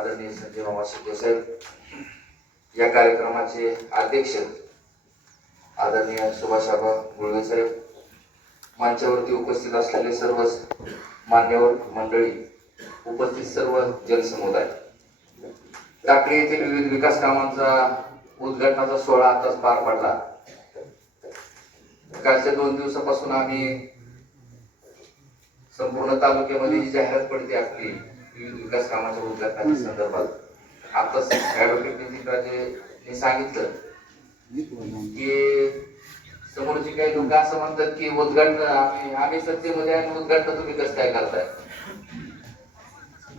आदरणीय संजय मामा शिंदे साहेब, या कार्यक्रमाचे अध्यक्ष आदरणीय सुभाषाबा गुळवे साहेब, मंचावरती उपस्थित असलेले सर्व मान्यवर मंडळी, उपस्थित सर्व जनसमुदाय, टाकळी येथील विविध विकास कामांचा उद्घाटनाचा सोहळा आताच पार पडला. कालच्या 2 दिवसापासून आम्ही संपूर्ण तालुक्यामध्ये जी जाहिरात पडते आपली विविध विकास कामाच्या उद्घाटनाच्या संदर्भात, आताच ऍडव्होकेट नितीनराजेंनी सांगितलं की समोरची काही लोक असं म्हणतात की उद्घाटन आम्ही सत्तेमध्ये आणि उद्घाटन तुम्ही कसं काय करताय.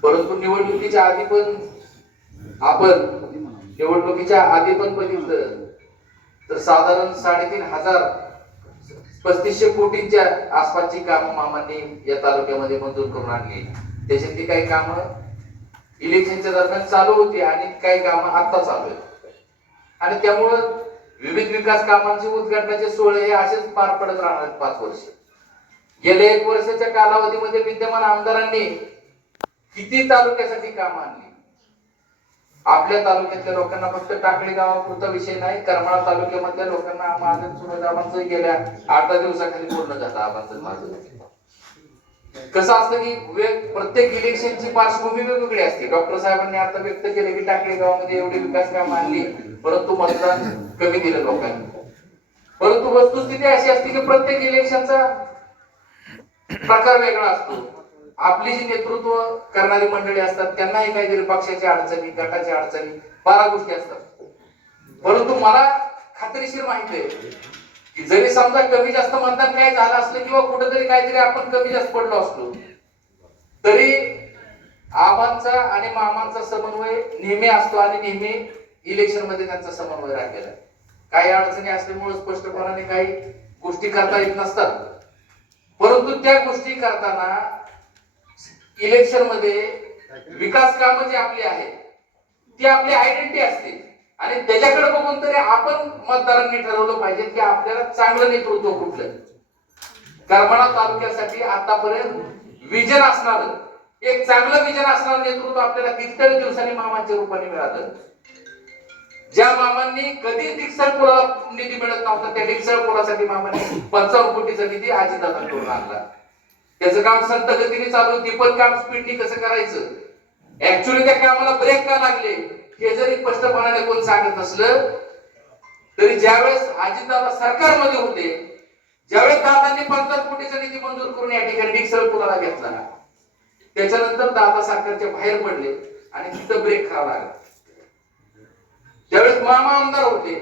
परंतु निवडणुकीच्या आधी पण बघितलं तर साधारण 3,500 3500 कोटींच्या आसपासची कामं मामांनी या तालुक्यामध्ये मंजूर करून आणली. त्याच्यातली काही कामं इलेक्शनच्या दरम्यान चालू होती आणि काही कामं आता चालू आहेत. आणि त्यामुळं विविध विकास कामांचे उद्घाटनाचे सोहळे हे असेच पार पडत राहणार 5 वर्ष. गेल्या 1 वर्षाच्या कालावधीमध्ये विद्यमान आमदारांनी किती तालुक्यासाठी कामं आणली. आपल्या तालुक्यातल्या लोकांना फक्त टाकळी गावापुरता विषय नाही, करमाळा तालुक्यामधल्या लोकांना माझं सुमेधाबांचं गेल्या 8-10 दिवसाखाली पूर्ण झालं. आबांचं माझं कसं असतं की प्रत्येक इलेक्शनची पार्श्वभूमी वेगवेगळी असते. डॉक्टर साहेबांनी आता व्यक्त केलं की टाकळी गावामध्ये एवढी विकास कामं आणली, परंतु मतदान कमी दिलं लोकांनी. परंतु वस्तुस्थिती अशी असते की प्रत्येक इलेक्शनचा प्रकार वेगळा असतो. आपली जी नेतृत्व करणारी मंडळी असतात त्यांनाही काहीतरी पक्षाच्या अडचणी, गटाच्या अडचणी, 12 गोष्टी असतात. परंतु मला खात्रीशीर माहिती आहे की जरी समजा कमी जास्त मतदान काय झालं असलं किंवा कुठेतरी काहीतरी आपण कमी जास्त पडलो असलो, तरी आबांचा आणि मामांचा समन्वय नेहमी असतो आणि नेहमी इलेक्शन मध्ये त्यांचा समन्वय राहिलेला आहे. काही अडचणी असल्यामुळे स्पष्टपणाने काही गोष्टी करता येत नसतात, परंतु त्या गोष्टी करताना इलेक्शन मध्ये विकास कामं जी आपली आहेत ती आपली आयडेंटिटी असते आणि त्याच्याकडे बघून तरी आपण मतदारांनी ठरवलं पाहिजे की आपल्याला चांगलं नेतृत्व कुठलं. करमाळा तालुक्यासाठी आतापर्यंत विजन असणार, एक चांगलं विजन असणार नेतृत्व आपल्याला कितीतरी दिवसांनी मामांच्या रूपाने मिळालं. ज्या मामांनी कधी डिक्सळ पुलाला निधी मिळत नव्हता, त्या डिक्सळ पुलासाठी मामांनी 55 कोटीचा निधी अजितदादांकडून आणला. त्याचं काम संत गतीने चालू, ते पण काम स्पीडनी कसं करायचं, ऍक्च्युअली त्या कामाला ब्रेक का लागले हे जरी स्पष्टपणाने कोण सांगत नसलं तरी ज्यावेळेस अजितदादा सरकारमध्ये होते, ज्यावेळेस दादांनी 55 कोटीचा निधी मंजूर करून या ठिकाणी डिक्सळ पुलाला घेतला, त्याच्यानंतर दादा सरकारच्या बाहेर पडले आणि तिथं ब्रेक खावा लागला. त्यावेळेस मामा आमदार होते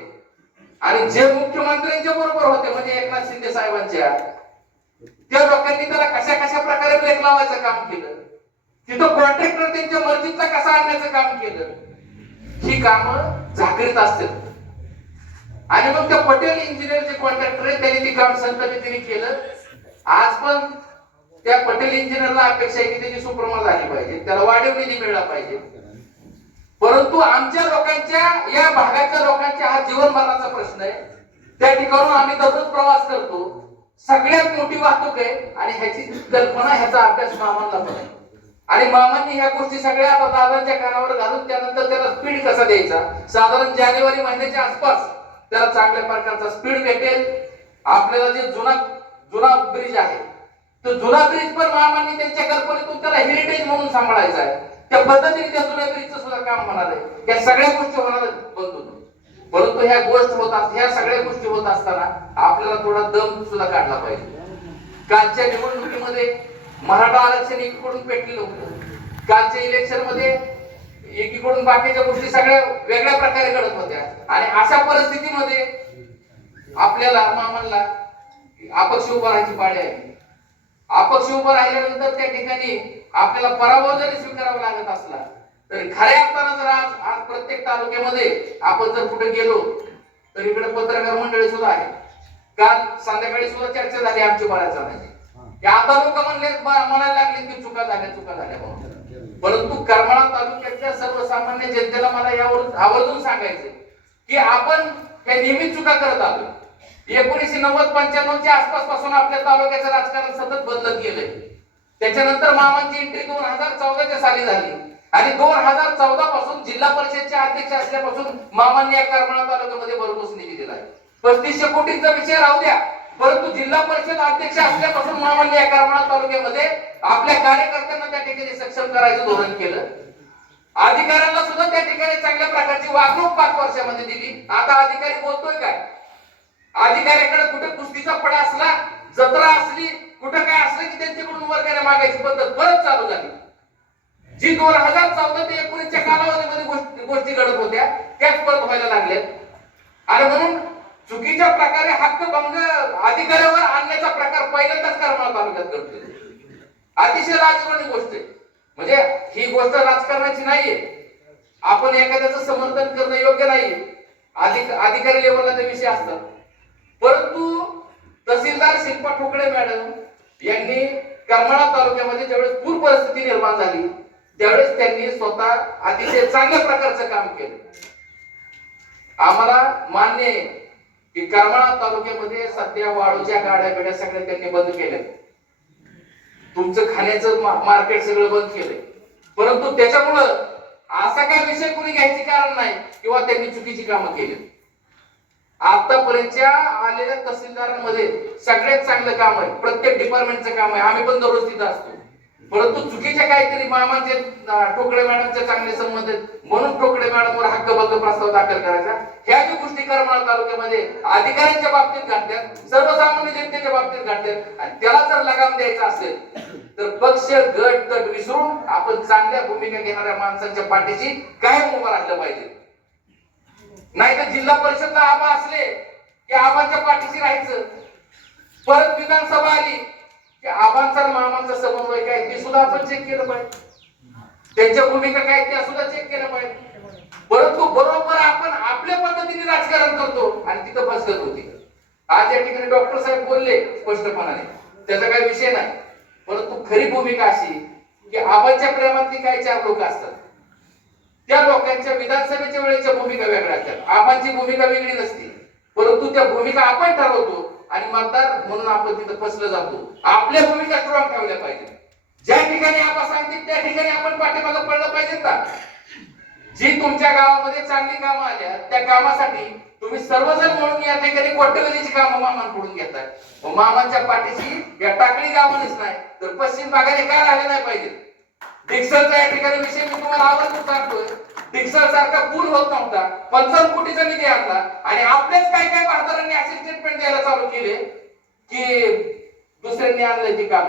आणि जे मुख्यमंत्र्यांच्या बरोबर होते म्हणजे एकनाथ शिंदे साहेबांच्या, त्या लोकांनी त्याला कशा प्रकारे ब्रेक लावायचं काम केलं, तिथं कॉन्ट्रॅक्टर त्यांच्या मर्जीचा कसा आणण्याचं काम केलं, ही कामं झाकरीत असतात. आणि मग त्या पटेल इंजिनियर जे कॉन्ट्रॅक्टर आहेत त्यांनी ती काम संतगतीने केलं. आज पण त्या पटेल इंजिनियरला अपेक्षा आहे की त्याची सुपरमा झाली पाहिजे, त्याला वाढीव निधी मिळाला पाहिजे. परंतु आमच्या लोकांच्या, या भागाच्या लोकांच्या हा जीवनभराचा प्रश्न आहे. त्या ठिकाणून आम्ही दररोज प्रवास करतो, सगळ्यात मोठी वाहतूक आहे आणि ह्याची कल्पना, ह्याचा अभ्यास मामांना पण आहे. आणि मामांनी ह्या गोष्टी सगळ्या आता दादांच्या कानावर घालून त्यानंतर त्याला स्पीड कसा द्यायचा, साधारण जानेवारी महिन्याच्या आसपास त्याला चांगल्या प्रकारचा स्पीड भेटेल. आपल्याला जे जुना ब्रिज आहे, तो जुना ब्रिज पण मामांनी त्यांच्या कल्पनेतून त्याला हेरिटेज म्हणून सांभाळायचा आहे. त्या पद्धतीने त्या जुन्या ब्रिजचं सुद्धा काम होणार आहे. या सगळ्या गोष्टी होणार बंद. परंतु ह्या सगळ्या गोष्टी होत असताना आपल्याला थोडा दम सुद्धा काढला पाहिजे. कालच्या निवडणुकीमध्ये मराठा आरक्षण एकीकडून पेटलेलं होतं, कालच्या इलेक्शन मध्ये एकीकडून बाकीच्या गोष्टी सगळ्या वेगळ्या प्रकारे घडत होत्या. आणि अशा परिस्थितीमध्ये आपल्याला मामांना अपक्ष उभं राहायची पाळी आहे. अपक्ष उभं राहिल्यानंतर त्या ठिकाणी आपल्याला पराभव जरी स्वीकारावा लागत असला तरी खऱ्या अर्थानं जर आज प्रत्येक तालुक्यामध्ये आपण जर कुठे गेलो तर इकडे पत्रकार मंडळी सुद्धा आहे. काल संध्याकाळी सुद्धा चर्चा झाली आमची बऱ्याच जणांची. आता लोक म्हणायला लागले की चुका झाल्या म्हणून. परंतु करमाळा तालुक्यातल्या सर्वसामान्य जनतेला मला यावर आवर्जून सांगायचं की आपण काही नियमित चुका करत आलो. 1990-95च्या आसपास पासून आपल्या तालुक्याचं राजकारण सतत बदलत गेलंय. त्याच्यानंतर मामांची एंट्री 2014च्या साली झाली. आणि 2014 पासून जिल्हा परिषदचे अध्यक्ष असल्यापासून मामांनी या करमाळा तालुक्यामध्ये भरघोस निधी दिलाय. 3500 कोटींचा विषय राहू द्या, परंतु जिल्हा परिषद अध्यक्ष असल्यापासून मामांनी या करमाळा तालुक्यामध्ये आपल्या कार्यकर्त्यांना त्या ठिकाणी सक्षम करायचं धोरण केलं. अधिकाऱ्यांना सुद्धा त्या ठिकाणी चांगल्या प्रकारची वागणूक 5 वर्षामध्ये दिली. आता अधिकारी बोलतोय काय? अधिकाऱ्याकडे कुठे कुस्तीचा पडा असला, जत्रा असली, कुठं काय असलं की त्यांच्याकडून वर्गाने मागायची पद्धत परत चालू झाली. जी 2014 ते 19च्या कालावधीमध्ये गोष्टी घडत होत्या त्याच परत व्हायला लागल्या. आणि म्हणून चुकीच्या प्रकारे हक्कभंग अधिकाऱ्यावर आणण्याचा प्रकार पहिल्यांदाच करमाळा तालुक्यात घडतोय. अतिशय लाजिरवाणी गोष्ट आहे. म्हणजे ही गोष्ट राजकारणाची नाहीये. आपण एखाद्याचं समर्थन करणं योग्य नाहीये. अधिकारी लेवलला ते विषय असतात. परंतु तहसीलदार शिल्पा ठोकळे मॅडम यांनी करमाळा तालुक्यामध्ये ज्यावेळेस पूर परिस्थिती निर्माण झाली त्यावेळेस त्यांनी स्वतः अतिशय चांगल्या प्रकारचं काम केलं. आम्हाला मान्य आहे की करमाळा तालुक्यामध्ये सध्या वाळूच्या गाड्या बिड्या सगळ्या त्यांनी बंद केल्या. तुमचं खाण्याचं मार्केट सगळं बंद केलंय. परंतु त्याच्यामुळं असा काय विषय कोणी घ्यायचे कारण नाही किंवा त्यांनी चुकीची कामं केली. आतापर्यंतच्या आलेल्या तहसीलदारांमध्ये सगळ्यात चांगलं काम आहे, प्रत्येक डिपार्टमेंटचं काम आहे. आम्ही पण दररोज तिथं असतो. परंतु चुकीचे काहीतरी मामांचे ठोकळे मॅडमचे चांगले संबंध म्हणून ठोकळे मॅडमवर हक्कभंग प्रस्ताव दाखल करायचा. ह्या ज्या गोष्टी करमाळा तालुक्यामध्ये अधिकाऱ्यांच्या बाबतीत घडतात, सर्वसामान्य जनतेच्या बाबतीत घडतात आणि त्याला जर लगाम द्यायचा असेल तर पक्ष गट तट विसरून आपण चांगल्या भूमिका घेणाऱ्या माणसांच्या पाठीशी कायम उभं राहिलं पाहिजे. नाही तर जिल्हा परिषदला आबा असले की आबांच्या पाठीशी राहायचं. परत विधानसभा आली की आबांचा मामांचा समन्वय काय ते सुद्धा आपण चेक केलं पाहिजे. त्यांच्या भूमिका काय त्या सुद्धा चेक केलं पाहिजे. परंतु बरोबर आपण आपल्या पद्धतीने राजकारण करतो आणि तिथं फसगत होती. आज या ठिकाणी डॉक्टर साहेब बोलले स्पष्टपणाने, त्याचा काही विषय नाही. परंतु खरी भूमिका अशी की आबांच्या प्रेमातली काही 4 लोक असतात. त्या लोकांच्या विधानसभेच्या वेळेच्या भूमिका वेगळ्या असतात. आबांची भूमिका वेगळी नसते. परंतु त्या भूमिका आपण ठरवतो आणि मतदार म्हणून आपण तिथं फसलं जातो. आपल्या भूमिका स्ट्रॉंग ठेवल्या पाहिजे. ज्या ठिकाणी आबा सांगतील त्या ठिकाणी आपण पाठीमागं पडलं पाहिजे ना. जी तुमच्या गावामध्ये चांगली कामं आल्या त्या कामासाठी तुम्ही सर्वजण म्हणून या ठिकाणी कोट्यवधीची कामं मामांकडून घेताय. मामांच्या पाठीशी या टाकळी गावानेच नाही तर पश्चिम भागाने काय राहिले नाही पाहिजे. डिक्सलचा या ठिकाणी विषय मी तुम्हाला आवर्जून सांगतोय. डिक्सल सारखा पूल होत नव्हता, 55 कोटीचा निधी आणला आणि आपलेच काय काय महाराजांनी असे स्टेटमेंट द्यायला चालू केले की दुसऱ्यांनी आणलंय ती काम.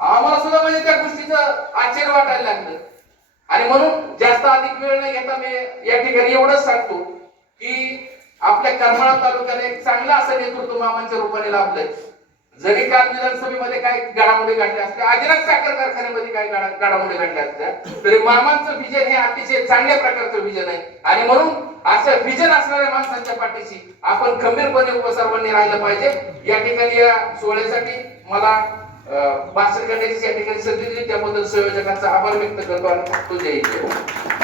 आम्हाला सुद्धा म्हणजे त्या गोष्टीचं आश्चर्य वाटायला लागलं. आणि म्हणून जास्त अधिक वेळ न घेता मी या ठिकाणी एवढंच सांगतो की आपल्या करमाळा तालुक्याला एक चांगलं असं नेतृत्व मामांच्या रूपाने लाभलंय. जरी काल विधानसभेमध्ये काही घडामोडी घडल्या असल्या, आदिनाथ साखर कारखान्यामध्ये काही घडामोडी घडल्या असल्या, तरी मामांचं विजन हे अतिशय चांगल्या प्रकारचं विजन आहे. आणि म्हणून असं विजन असणाऱ्या माणसांच्या पाठीशी आपण खंबीरपणे सर्वांनी राहिलं पाहिजे. या ठिकाणी या सोहळ्यासाठी मला भाषण करण्याची या ठिकाणी संधी दिली त्याबद्दल संयोजकांचा आभार व्यक्त करतो आणि जय हिंद.